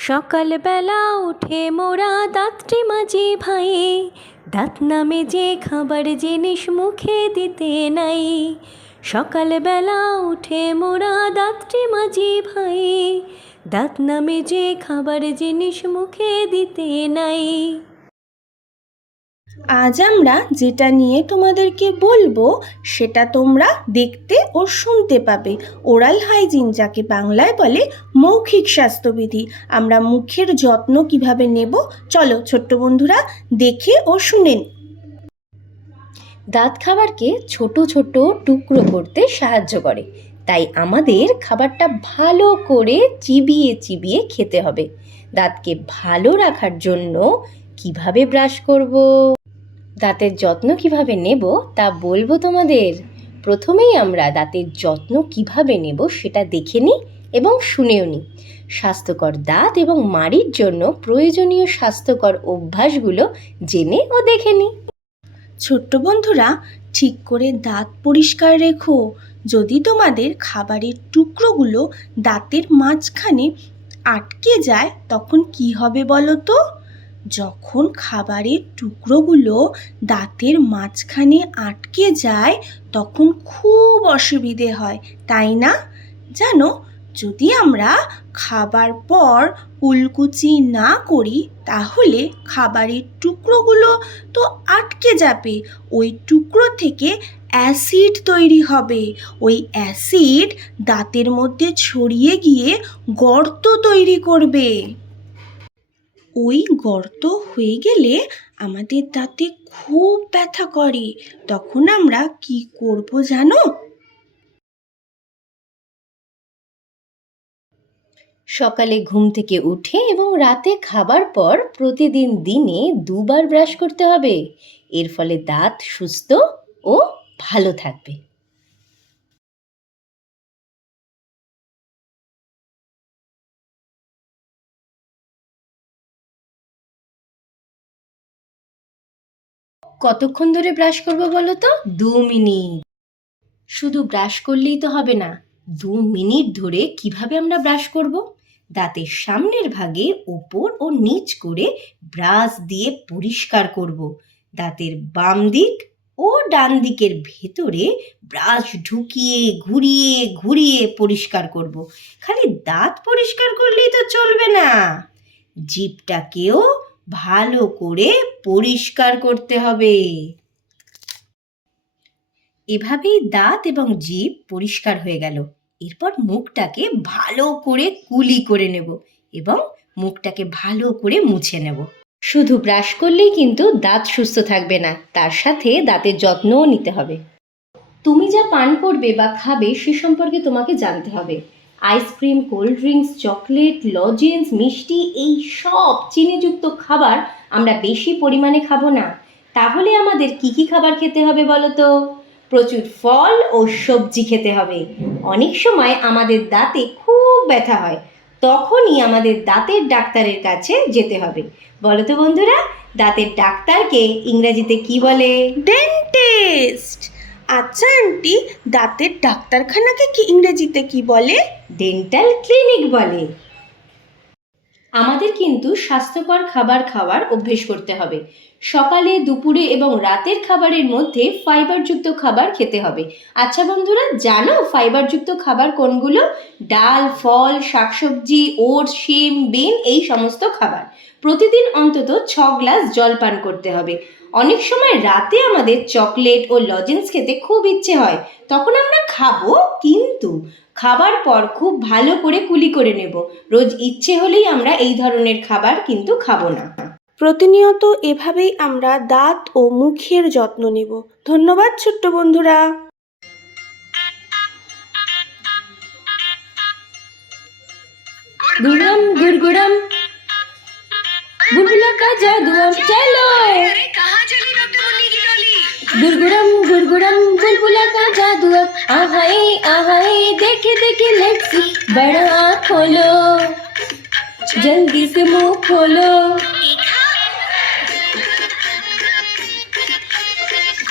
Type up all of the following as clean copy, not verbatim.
সকালবেলা উঠে মোরা দাঁতটি মাজি ভাই, দাঁত নামে যে খাবার জিনিস মুখে দিতে নাই। সকালবেলা উঠে মোরা দাঁতটি মাজি ভাই, দাঁত নামে যে খাবার জিনিস মুখে দিতে নাই। আজ আমরা যেটা নিয়ে তোমাদেরকে বলবো সেটা তোমরা দেখতে ও শুনতে পাবে। ওরাল হাইজিন, যাকে বাংলায় বলে মৌখিক স্বাস্থ্যবিধি। আমরা মুখের যত্ন কিভাবে নেব, চলো ছোট্ট বন্ধুরা দেখে ও শুনে নিই। দাঁত খাবারকে ছোট ছোট টুকরো করতে সাহায্য করে, তাই আমাদের খাবারটা ভালো করে চিবিয়ে চিবিয়ে খেতে হবে। দাঁতকে ভালো রাখার জন্য কিভাবে ব্রাশ করব, দাঁতের যত্ন কিভাবে নেব তা বলবো তোমাদের। প্রথমেই আমরা দাঁতের যত্ন কিভাবে নেব সেটা দেখে নিই এবং শুনেও নিই। স্বাস্থ্যকর দাঁত এবং মাড়ির জন্য প্রয়োজনীয় স্বাস্থ্যকর অভ্যাসগুলো জেনে ও দেখে নিই। ছোট্ট বন্ধুরা, ঠিক করে দাঁত পরিষ্কার রেখো। যদি তোমাদের খাবারের টুকরোগুলো দাঁতের মাঝখানে আটকে যায় তখন কি হবে বলো তো? যখন খাবারের টুকরোগুলো দাঁতের মাঝখানে আটকে যায় তখন খুব অসুবিধে হয়, তাই না? জানো, যদি আমরা খাবার পর কুলকুচি না করি তাহলে খাবারের টুকরোগুলো তো আটকে যাবে। ওই টুকরো থেকে অ্যাসিড তৈরি হবে। ওই অ্যাসিড দাঁতের মধ্যে ছড়িয়ে গিয়ে গর্ত তৈরি করবে। ওই গর্ত হয়ে গেলে আমাদের দাঁতে খুব ব্যথা করে। তখন আমরা কি করব জানো? সকালে ঘুম থেকে উঠে এবং রাতে খাবার পর প্রতিদিন দিনে 2 বার ব্রাশ করতে হবে। এর ফলে দাঁত সুস্থ ও ভালো থাকবে। কতক্ষণ ধরে ব্রাশ করব বলো তো? 2 মিনিট। শুধু ব্রাশ করলেই তো হবে না, 2 মিনিট ধরে কিভাবে আমরা ব্রাশ করব? দাঁতের সামনের ভাগে ওপর ও নিচ করে ব্রাশ দিয়ে পরিষ্কার করব। দাঁতের বাম দিক ও ডান দিকের ভেতরে ব্রাশ ঢুকিয়ে ঘুরিয়ে ঘুরিয়ে পরিষ্কার করব। খালি দাঁত পরিষ্কার করলেই তো চলবে না, জিভটাকেও ভালো করে পরিষ্কার করতে হবে। এভাবেই দাঁত এবং জিভ পরিষ্কার হয়ে গেল। এরপর মুখটাকে ভালো করে কুলি করে নেব এবং মুখটাকে ভালো করে মুছে নেব। শুধু ব্রাশ করলেই কিন্তু দাঁত সুস্থ থাকবে না, তার সাথে দাঁতের যত্নও নিতে হবে। তুমি যা পান করবে বা খাবে সে সম্পর্কে তোমাকে জানতে হবে। Ice cream, cold drinks, chocolate, lozenges, মিষ্টি, এই সব চিনিযুক্ত খাবার আমরা বেশি পরিমাণে খাবো না। তাহলে আমাদের কি কি খাবার খেতে হবে বলো তো? প্রচুর ফল ও সবজি খেতে হবে। অনেক সময় আমাদের দাঁতে খুব ব্যথা হয়, তখনই আমাদের দাঁতের ডাক্তারের কাছে যেতে হবে। বলো তো বন্ধুরা, দাঁতের ডাক্তারকে ইংরেজিতে কি বলে? ডেন্টিস্ট। আচ্ছা আন্টি, দাঁতের ডাক্তারখানাকে কি ইংরেজিতে কি বলে? ডেন্টাল ক্লিনিক বলে। আমাদের কিন্তু স্বাস্থ্যকর খাবার খাওয়ার অভ্যেস করতে হবে। সকালে, দুপুরে এবং রাতের খাবারের মধ্যে ফাইবারযুক্ত খাবার খেতে হবে। আচ্ছা বন্ধুরা, জানো ফাইবারযুক্ত খাবার কোনগুলো? ডাল, ফল, শাকসবজি, ওটস, শিম, বিন, এই সমস্ত খাবার। প্রতিদিন অন্তত 6 গ্লাস জল পান করতে হবে। অনেক সময় রাতে আমাদের চকলেট ও লজেন্স খেতে খুব ইচ্ছে হয়, তখন আমরা খাবো, কিন্তু খাবার পর খুব ভালো করে কুলি করে নেব। রোজ ইচ্ছে হলেই আমরা এই ধরনের খাবার কিন্তু খাবো না। প্রতিনিয়ত এভাবেই আমরা দাঁত ও মুখের যত্ন নেব। ধন্যবাদ ছোট্ট বন্ধুরা। गुड़गुड़म गुड़गुड़म बुलबुला का जादू अब चलो। अरे कहाँ चली डॉक्टर मुन्नी की डोली? गुड़गुड़म गुड़गुड़म बुलबुला का जादू अब आहाए आहाए, देखे देखे लेट्स सी, बड़ा आँख खोलो, जल्दी से मुंह खोलो।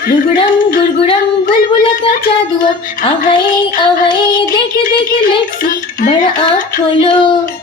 गुड़गुड़म गुड़गुड़म बुलबुला का जादू अब आहाए आहाए, देखे देखे लेट्स सी, बड़ा आँख खोलो।